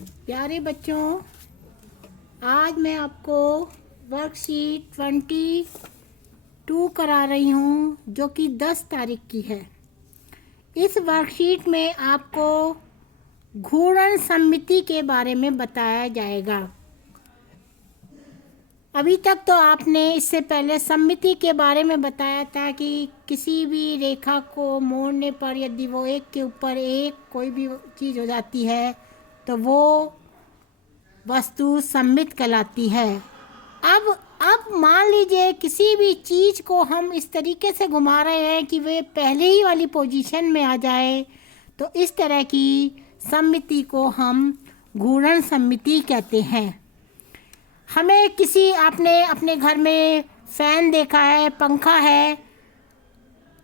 प्यारे बच्चों, आज मैं आपको वर्कशीट 22 करा रही हूँ जो कि 10 तारीख की है। इस वर्कशीट में आपको घूर्णन सममिति के बारे में बताया जाएगा। अभी तक तो आपने इससे पहले सममिति के बारे में बताया था कि किसी भी रेखा को मोड़ने पर यदि वो एक के ऊपर एक कोई भी चीज़ हो जाती है तो वो वस्तु सममित कहलाती है। अब मान लीजिए किसी भी चीज़ को हम इस तरीके से घुमा रहे हैं कि वे पहले ही वाली पोजीशन में आ जाए, तो इस तरह की सममिति को हम घूर्णन सममिति कहते हैं। हमें आपने अपने घर में फ़ैन देखा है, पंखा है,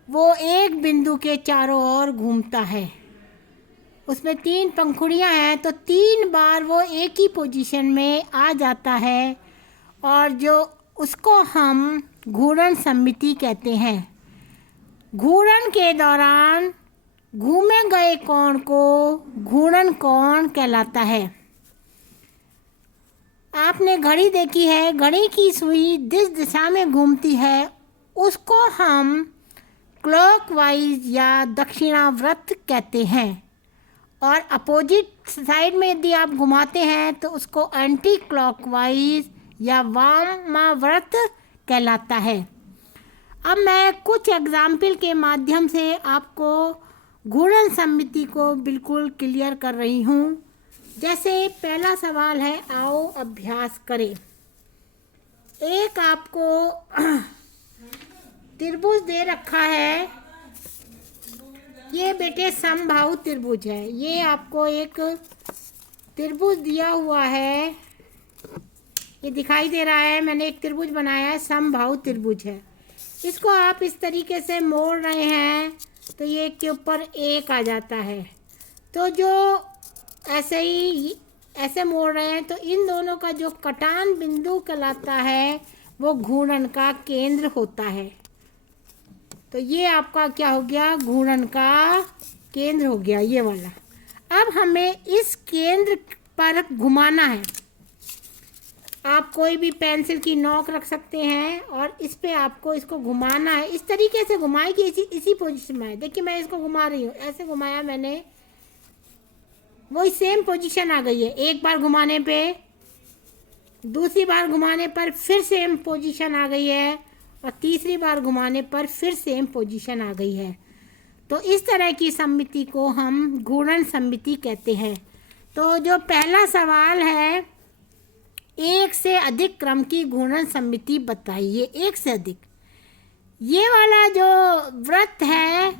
वो एक बिंदु के चारों ओर घूमता है। उसमें 3 पंखुड़ियाँ हैं तो 3 बार वो एक ही पोजीशन में आ जाता है और जो उसको हम घूर्णन सममिति कहते हैं। घूर्णन के दौरान घूमे गए कोण को घूर्णन कोण कहलाता है। आपने घड़ी देखी है, घड़ी की सुई जिस दिशा में घूमती है उसको हम क्लॉकवाइज या दक्षिणावर्त कहते हैं, और अपोजिट साइड में यदि आप घुमाते हैं तो उसको एंटी क्लॉकवाइज या वामावर्त कहलाता है। अब मैं कुछ एग्जाम्पल के माध्यम से आपको घूर्णन सममिति को बिल्कुल क्लियर कर रही हूँ। जैसे पहला सवाल है, आओ अभ्यास करें। एक आपको त्रिभुज दे रखा है, ये बेटे समबाहु त्रिभुज है। ये आपको एक त्रिभुज दिया हुआ है, ये दिखाई दे रहा है, मैंने एक त्रिभुज बनाया है, समबाहु त्रिभुज है। इसको आप इस तरीके से मोड़ रहे हैं तो ये एक के ऊपर एक आ जाता है। तो जो ऐसे मोड़ रहे हैं तो इन दोनों का जो कटान बिंदु कहलाता है वो घूर्णन का केंद्र होता है। तो ये आपका क्या हो गया, घूर्णन का केंद्र हो गया, ये वाला। अब हमें इस केंद्र पर घुमाना है। आप कोई भी पेंसिल की नोक रख सकते हैं और इस पे आपको इसको घुमाना है। इस तरीके से घुमाए कि इसी पोजीशन में है। देखिए मैं इसको घुमा रही हूँ, ऐसे घुमाया मैंने, वही सेम पोजीशन आ गई है। एक बार घुमाने पे, दूसरी बार घुमाने पर फिर सेम पोजीशन आ गई है, और तीसरी बार घुमाने पर फिर सेम पोजीशन आ गई है। तो इस तरह की सममिति को हम घूर्णन सममिति कहते हैं। तो जो पहला सवाल है, एक से अधिक क्रम की घूर्णन सममिति बताइए। एक से अधिक, ये वाला जो वृत्त है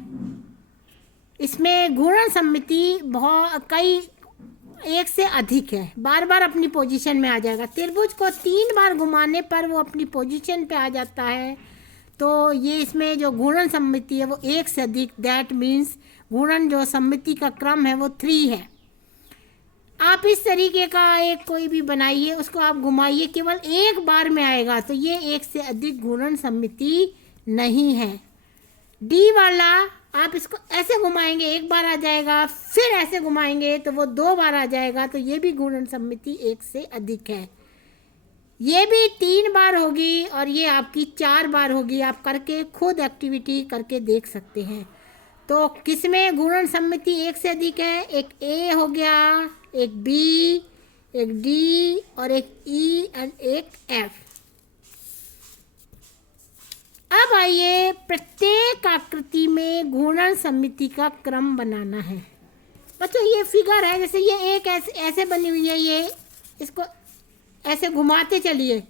इसमें घूर्णन सममिति एक से अधिक है, बार बार अपनी पोजीशन में आ जाएगा। त्रिभुज को 3 बार घुमाने पर वो अपनी पोजीशन पे आ जाता है। तो ये इसमें जो घूर्णन सममिति है वो एक से अधिक, दैट मीन्स घूर्णन जो सममिति का क्रम है वो 3 है। आप इस तरीके का एक कोई भी बनाइए, उसको आप घुमाइए, केवल एक बार में आएगा, तो ये एक से अधिक घूर्णन सममिति नहीं है। डी वाला आप इसको ऐसे घुमाएंगे, एक बार आ जाएगा, फिर ऐसे घुमाएंगे तो वो 2 बार आ जाएगा, तो ये भी घूर्णन सममिति एक से अधिक है। ये भी 3 बार होगी और ये आपकी 4 बार होगी। आप करके खुद एक्टिविटी करके देख सकते हैं। तो किसमें घूर्णन सममिति एक से अधिक है? एक ए हो गया, एक बी, एक डी और एक ई एंड एक एफ। अब आइए, प्रत्येक आकृति में घूर्णन सममिति का क्रम बनाना है। बच्चों ये फिगर है, जैसे ये एक ऐसे बनी हुई है, ये इसको ऐसे घुमाते चलिए,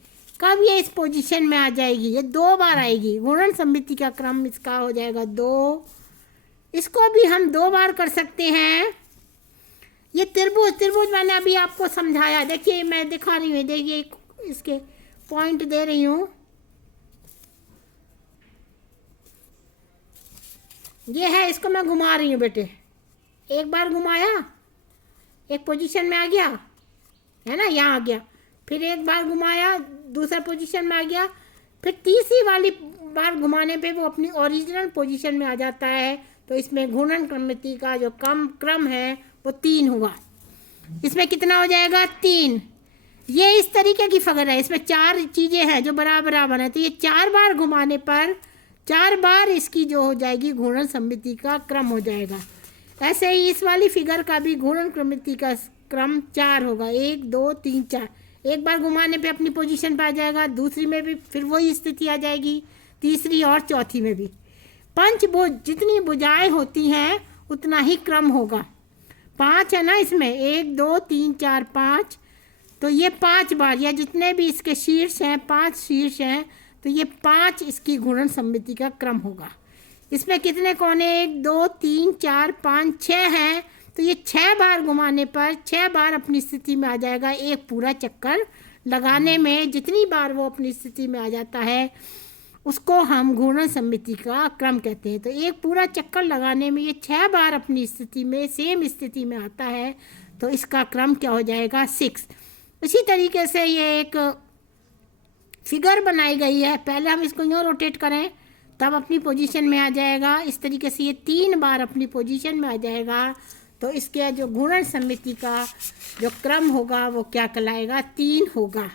कब ये इस पोजीशन में आ जाएगी? ये 2 बार आएगी। घूर्णन सममिति का क्रम इसका हो जाएगा 2। इसको भी हम 2 बार कर सकते हैं। ये त्रिभुज मैंने अभी आपको समझाया, देखिए मैं दिखा रही हूँ, देखिए इसके पॉइंट दे रही हूँ। ये है, इसको मैं घुमा रही हूँ बेटे, एक बार घुमाया, एक पोजीशन में आ गया है ना, यहाँ आ गया, फिर एक बार घुमाया, दूसरा पोजीशन में आ गया, फिर तीसरी वाली बार घुमाने पे वो अपनी ओरिजिनल पोजीशन में आ जाता है। तो इसमें घूर्णन सममिति का जो क्रम है वो 3 हुआ। इसमें कितना हो जाएगा 3। ये इस तरीके की फिगर है, इसमें 4 चीज़ें हैं जो बराबर बराबर है, तो ये 4 बार घुमाने पर 4 बार इसकी जो हो जाएगी घूर्णन सममिति का क्रम हो जाएगा। ऐसे ही इस वाली फिगर का भी घूर्णन सममिति का क्रम 4 होगा, 1 2 3 4। एक बार घुमाने पे अपनी पोजीशन पे आ जाएगा, दूसरी में भी फिर वही स्थिति आ जाएगी, तीसरी और चौथी में भी। पंचभुज जितनी भुजाएं होती हैं उतना ही क्रम होगा। 5 है ना इसमें, 1 2 3 4 5, तो ये 5 बार या जितने भी इसके शीर्ष हैं 5 शीर्ष हैं, तो ये 5 इसकी घूर्णन सममिति का क्रम होगा। इसमें कितने कोने 1 2 3 4 5 6 हैं, तो ये 6 बार घुमाने पर 6 बार अपनी स्थिति में आ जाएगा। एक पूरा चक्कर लगाने में जितनी बार वो अपनी स्थिति में आ जाता है उसको हम घूर्णन सममिति का क्रम कहते हैं। तो एक पूरा चक्कर लगाने में ये 6 बार अपनी स्थिति में सेम स्थिति में आता है, तो इसका क्रम क्या हो जाएगा 6। इसी तरीके से ये एक फिगर बनाई गई है, पहले हम इसको यूँ रोटेट करें तब अपनी पोजीशन में आ जाएगा। इस तरीके से ये 3 बार अपनी पोजीशन में आ जाएगा, तो इसके जो घूर्णन सममिति का जो क्रम होगा वो क्या कहलाएगा 3 होगा।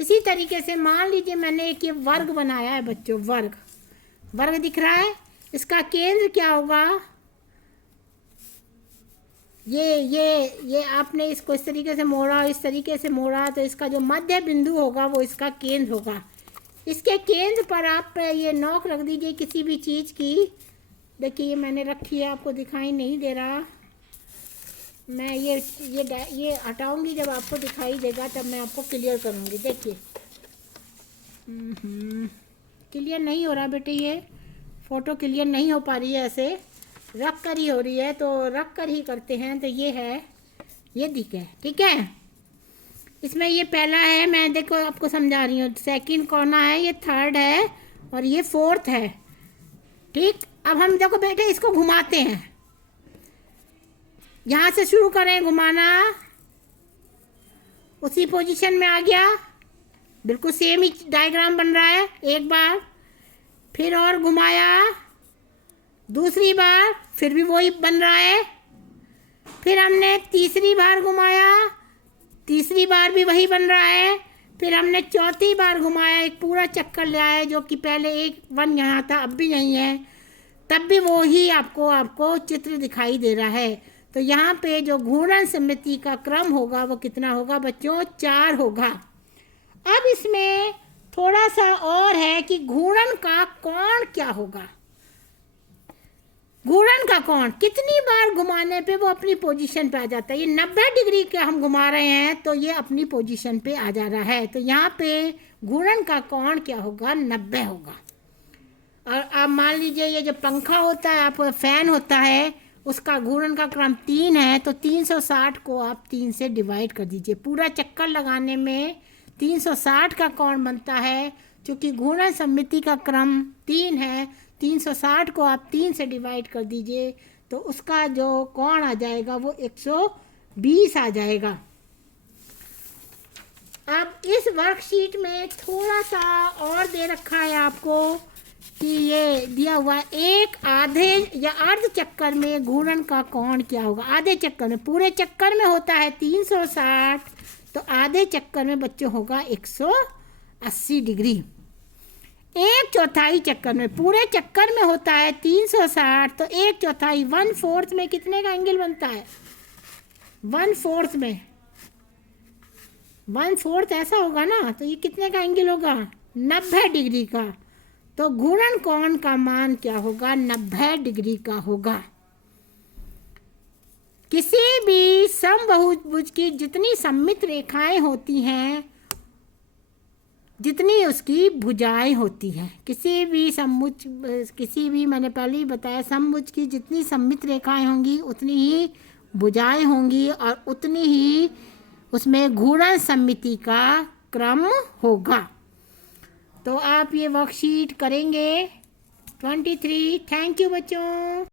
इसी तरीके से मान लीजिए मैंने एक ये वर्ग बनाया है बच्चों, वर्ग दिख रहा है, इसका केंद्र क्या होगा, ये आपने इसको इस तरीके से मोड़ा, इस तरीके से मोड़ा, तो इसका जो मध्य बिंदु होगा वो इसका केंद्र होगा। इसके केंद्र पर आप ये नोक रख दीजिए किसी भी चीज़ की। देखिए ये मैंने रखी है, आपको दिखाई नहीं दे रहा, मैं ये हटाऊंगी, जब आपको दिखाई देगा तब मैं आपको क्लियर करूंगी। देखिए क्लियर नहीं हो रहा बेटे, ये फ़ोटो क्लियर नहीं हो पा रही है, ऐसे रख कर ही हो रही है, तो रख कर ही करते हैं। तो ये है, ये दिखे, ठीक है। इसमें ये पहला है, मैं देखो आपको समझा रही हूँ, सेकंड कोना है, ये थर्ड है और ये फोर्थ है, ठीक। अब हम देखो बेटे इसको घुमाते हैं, यहाँ से शुरू करें घुमाना, उसी पोजीशन में आ गया, बिल्कुल सेम ही डायग्राम बन रहा है। एक बार फिर और घुमाया, दूसरी बार फिर भी वही बन रहा है, फिर हमने तीसरी बार घुमाया, तीसरी बार भी वही बन रहा है, फिर हमने चौथी बार घुमाया, एक पूरा चक्कर ले आए, जो कि पहले 1 यहाँ था अब भी नहीं है, तब भी वो ही आपको चित्र दिखाई दे रहा है। तो यहाँ पे जो घूर्णन सममिति का क्रम होगा वो कितना होगा बच्चों 4 होगा। अब इसमें थोड़ा सा और है कि घूर्णन का कोण क्या होगा। घूर्णन का कोण कितनी बार घुमाने पे वो अपनी पोजीशन पे आ जाता है। ये 90 डिग्री के हम घुमा रहे हैं तो ये अपनी पोजीशन पे आ जा रहा है, तो यहाँ पे घूर्णन का कोण क्या होगा 90 होगा। और अब मान लीजिए ये जो पंखा होता है, आप फैन होता है, उसका घूर्णन का क्रम 3 है, तो 360 को आप 3 से डिवाइड कर दीजिए। पूरा चक्कर लगाने में 360 का कोण बनता है, क्योंकि घूर्णन सममिति का क्रम 3 है, 360 को आप 3 से डिवाइड कर दीजिए, तो उसका जो कोण आ जाएगा वो 120 आ जाएगा। अब इस वर्कशीट में थोड़ा सा और दे रखा है आपको कि ये दिया हुआ है, एक आधे या अर्ध चक्कर में घूर्णन का कोण क्या होगा। आधे चक्कर में, पूरे चक्कर में होता है 360, तो आधे चक्कर में बच्चों होगा 180 डिग्री। 1/4 चक्कर में, पूरे चक्कर में होता है 360, तो 1/4 1/4 में कितने का एंगल बनता है 1/4 में, 1/4 ऐसा होगा ना, तो ये कितने का एंगल होगा 90 डिग्री का। तो घूर्णन कोण का मान क्या होगा 90 डिग्री का होगा। किसी भी समबाहुभुज की जितनी सममित रेखाएं होती हैं, जितनी उसकी भुजाएं होती हैं, किसी भी मैंने पहले ही बताया, समभुज की जितनी सममित रेखाएं होंगी उतनी ही भुजाएं होंगी और उतनी ही उसमें घूर्णन सममिति का क्रम होगा। तो आप ये वर्कशीट करेंगे 23। थैंक यू बच्चों।